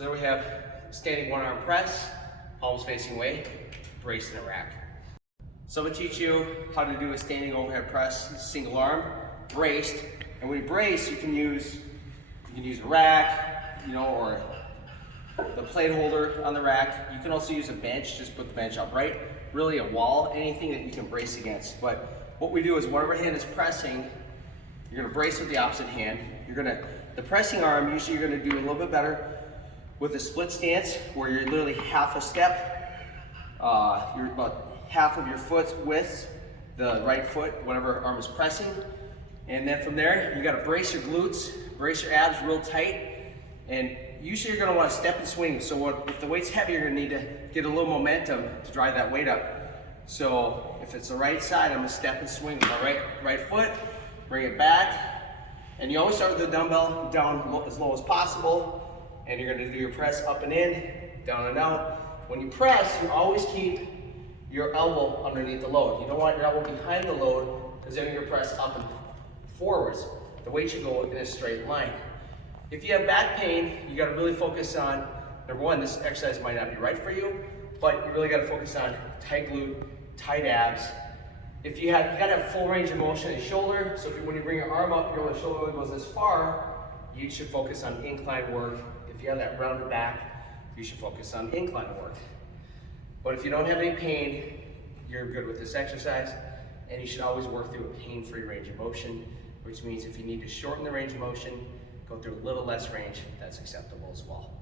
So there we have standing one arm press, palms facing away, braced in a rack. So I'm going to teach you how to do a standing overhead press, single arm, braced. And when you brace, you can use a rack, or the plate holder on the rack. You can also use a bench, just put the bench upright. Really a wall, anything that you can brace against. But what we do is whatever hand is pressing, you're going to brace with the opposite hand. The pressing arm, usually you're going to do a little bit better with a split stance where you're literally half a step. You're about half of your foot's width, the right foot, whatever arm is pressing. And then from there, you got to brace your glutes, brace your abs real tight. And usually you're going to want to step and swing. So if the weight's heavy, you're going to need to get a little momentum to drive that weight up. So if it's the right side, I'm going to step and swing with my right foot, bring it back. And you always start with the dumbbell down as low as possible. And you're going to do your press up and in, down and out. When you press, you always keep your elbow underneath the load. You don't want your elbow behind the load because then you're going to press up and forwards. The weight should go in a straight line. If you have back pain, you got to really focus on, number one, this exercise might not be right for you, but you really got to focus on tight glute, tight abs. You got to have full range of motion in the shoulder. So when you bring your arm up, your shoulder only goes this far. You should focus on incline work. If you have that rounded back, you should focus on incline work. But if you don't have any pain, you're good with this exercise, and you should always work through a pain-free range of motion, which means if you need to shorten the range of motion, go through a little less range, that's acceptable as well.